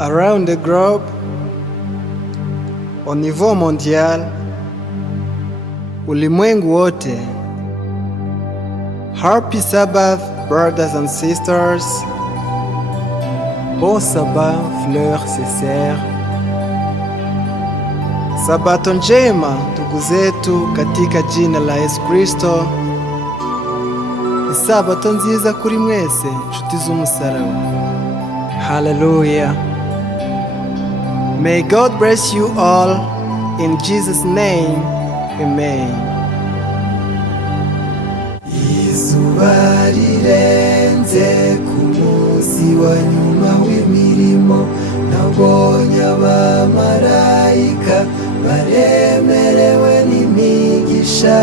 around the globe, au niveau mondial, ulimwengu wote. Happy Sabbath, brothers and sisters. Bon sabbat, frères et sœurs. Sabato njema ndugu zetu katika jina la Yesu Kristo. Isabato nziza kuri mwese nshuti z'umusaraba. Hallelujah. May God bless you all in Jesus' name. Amen. Izuba rirenze ku munsi wa nyuma w'imirimo, nabonye abamarayika baremerewe n'imigisha,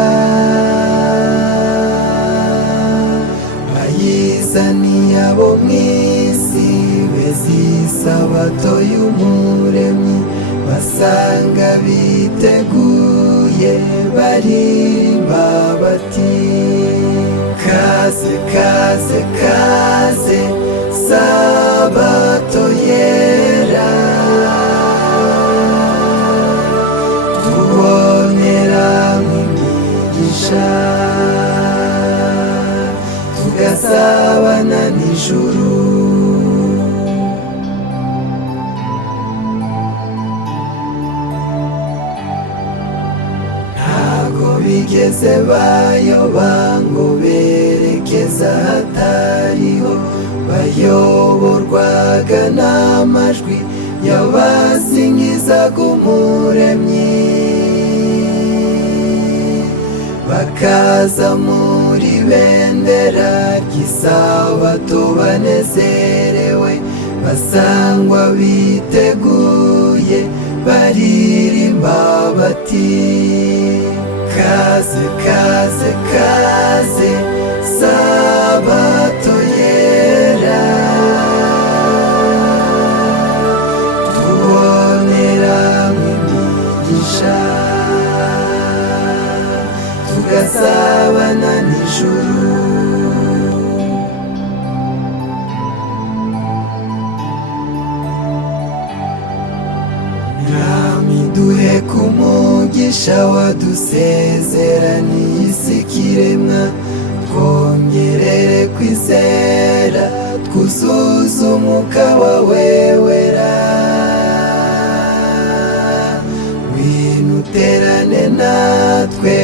bayizaniye abo mw'isi beza isabato y'umuremyi, basanga biteguye baririmba bati kaze kaze kaze sabato yera, tuboneramo imigisha tugasabana n'ijuru. Bigeze bayoba ngo berekeza hatariho, bayoborwaga n'amajwi y'abasingizaga umuremyi, bakaza muri bendera ry'isabato banezerewe, basangwa biteguye baririmba bati kaze kaze kaze sabato yera, tuboneramo imigisha tugasabana n'ijuru. Duhe kumugisha wadusezeraniye isi kiremwa, twongerere kwizera twuzuze umwuka wawe wera, ngwino uterane natwe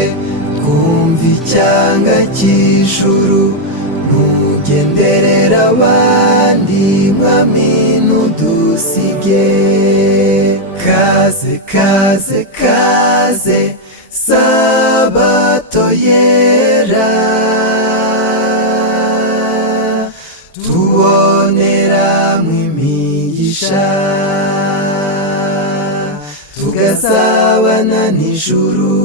twumva icyanga cy'ijuru, nugenderera abandi mwami ntudusige. Kaze kaze kaze sabato yera, tuboneramo imigisha tugasabana n'ijuru.